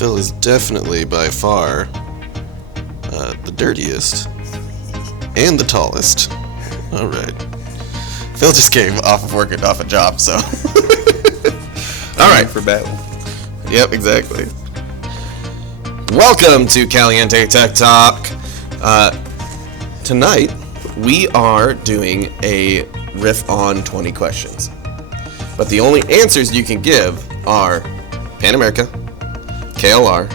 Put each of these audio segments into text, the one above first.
Phil is definitely by far the dirtiest and the tallest. All right. Phil just came off of working off a job, so. All right. For battle. Yep, exactly. Welcome to Caliente Tech Talk. Tonight, we are doing a riff on 20 questions. But the only answers you can give are Pan America, KLR,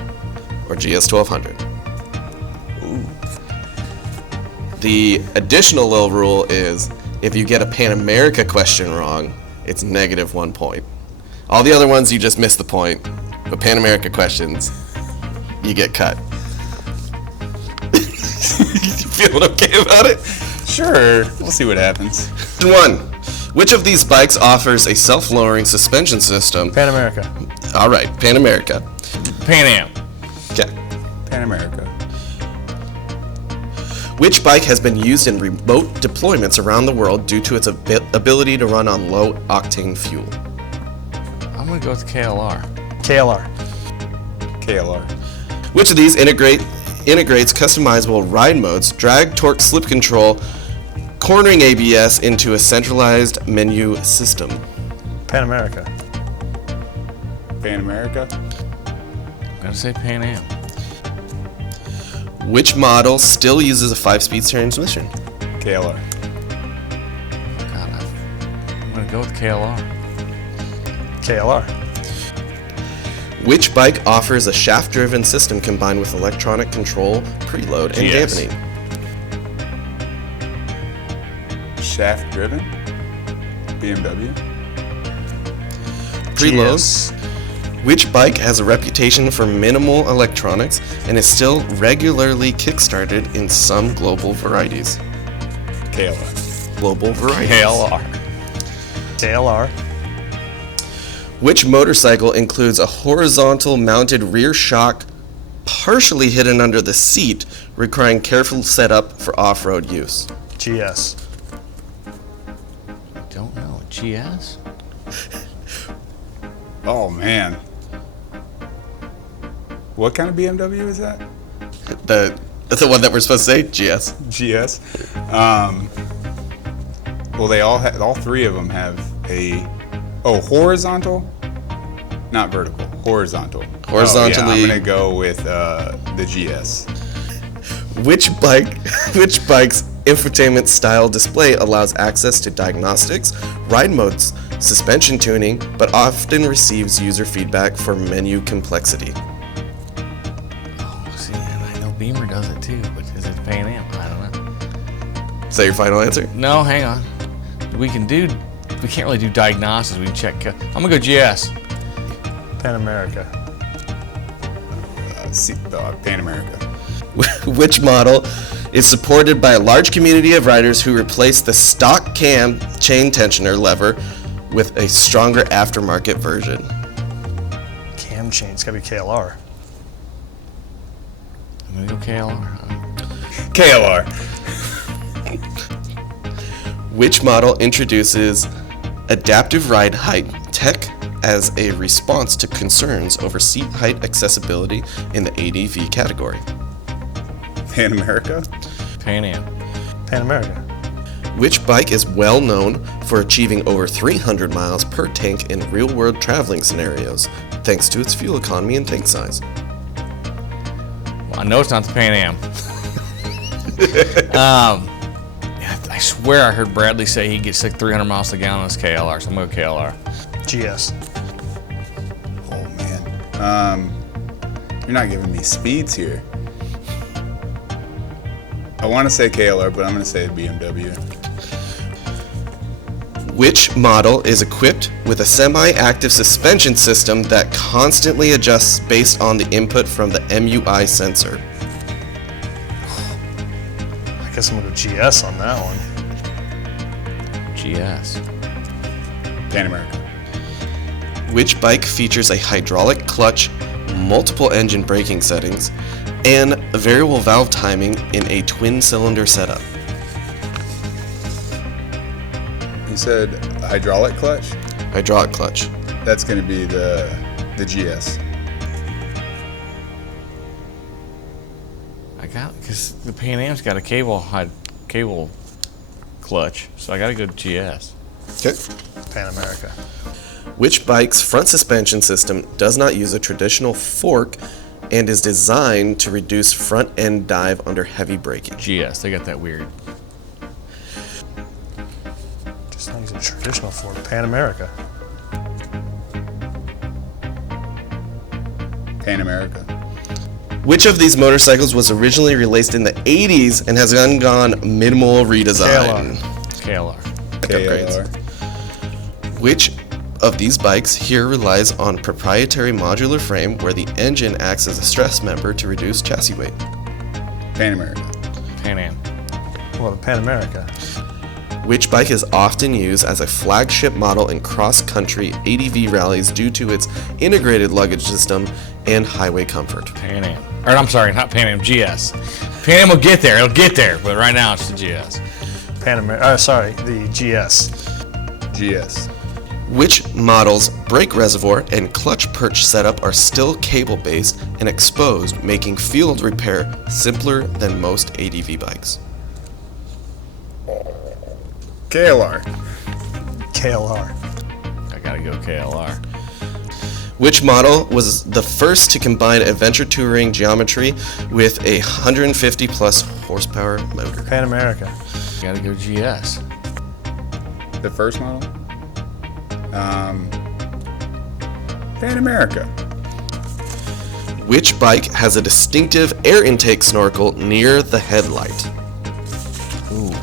or GS1200. Ooh. The additional little rule is if you get a Pan America question wrong, it's -1 point. All the other ones, you just miss the point. But Pan America questions, you get cut. You feeling okay about it? Sure. We'll see what happens. 1. Which of these bikes offers a self-lowering suspension system? Pan America. All right, Pan America. Pan Am. Okay. Pan America. Which bike has been used in remote deployments around the world due to its ability to run on low-octane fuel? I'm going to go with KLR. KLR. Which of these integrates customizable ride modes, drag, torque, slip control, cornering ABS into a centralized menu system? Pan America. Pan America. I'm going to say Pan Am. Which model still uses a 5-speed transmission? KLR. God, I'm going to go with KLR. KLR. Which bike offers a shaft-driven system combined with electronic control, preload, and GS. dampening? Shaft driven. BMW. Preload. GS. Which bike has a reputation for minimal electronics and is still regularly kickstarted in some global varieties? KLR. Global varieties. KLR. Which motorcycle includes a horizontal mounted rear shock partially hidden under the seat, requiring careful setup for off-road use? GS. Don't know. GS? Oh man. What kind of BMW is that? The one that we're supposed to say? GS. GS. Well, they all three of them have a horizontal, not vertical, horizontal. Horizontally. Oh, yeah, I'm gonna go with the GS. Which bike's infotainment style display allows access to diagnostics, ride modes, suspension tuning, but often receives user feedback for menu complexity? Oh, see, and I know Beamer does it too, but is it Pan Am? I don't know. Is that your final answer? No, hang on. We can't really do diagnostics. We can check. I'm going to go GS. Pan America. Pan America. Which model is supported by a large community of riders who replace the stock cam chain tensioner lever with a stronger aftermarket version? Cam chain. It's got to be KLR. I'm going to go KLR. KLR. Which model introduces adaptive ride height tech as a response to concerns over seat height accessibility in the ADV category? Pan America. Pan Am. Pan America. Which bike is well known for achieving over 300 miles per tank in real-world traveling scenarios, thanks to its fuel economy and tank size? Well, I know it's not the Pan Am. I swear I heard Bradley say he gets like 300 miles a gallon on his KLR, so I'm going to go KLR. GS. Oh man. You're not giving me speeds here. I want to say KLR, but I'm going to say BMW. Which model is equipped with a semi-active suspension system that constantly adjusts based on the input from the MUI sensor? I guess I'm going to go GS on that one. GS. Pan America. Which bike features a hydraulic clutch, multiple engine braking settings, and variable valve timing in a twin-cylinder setup? You said hydraulic clutch? Hydraulic clutch. That's going to be the GS. because the Pan Am's got a cable clutch, so I got to go GS. Okay. Pan America. Which bike's front suspension system does not use a traditional fork and is designed to reduce front end dive under heavy braking? GS, they got that weird. Just not using traditional fork. Pan America. Pan America. Which of these motorcycles was originally released in the 80s and has undergone minimal redesign? KLR. Upgrades. Which of these bikes here relies on proprietary modular frame where the engine acts as a stress member to reduce chassis weight? Pan America. Pan Am. Well, the Pan America. Which bike is often used as a flagship model in cross-country ADV rallies due to its integrated luggage system and highway comfort? Pan Am. Or I'm sorry, not Pan Am, GS. Pan Am will get there, it'll get there, but right now it's the GS. Pan America. Sorry, the GS. GS. Which model's brake reservoir and clutch perch setup are still cable-based and exposed, making field repair simpler than most ADV bikes? KLR. KLR. I gotta go KLR. Which model was the first to combine adventure touring geometry with a 150 plus horsepower motor? Pan America. Gotta go GS. The first model? Pan America. Which bike has a distinctive air intake snorkel near the headlight? Ooh,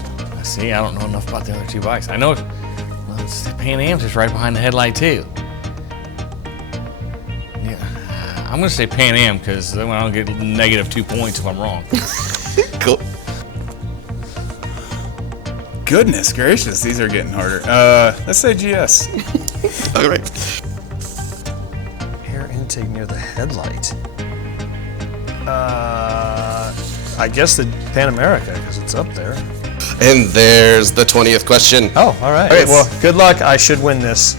see, I don't know enough about the other two bikes. I know it's the Pan Am's just right behind the headlight too. Yeah, I'm gonna say Pan Am because then I don't get -2 points if I'm wrong. Cool. Goodness gracious, these are getting harder. Let's say GS. All right. Air intake near the headlight. I guess the Pan America because it's up there. And there's the 20th question. Oh, all right. All right. Well, good luck. I should win this.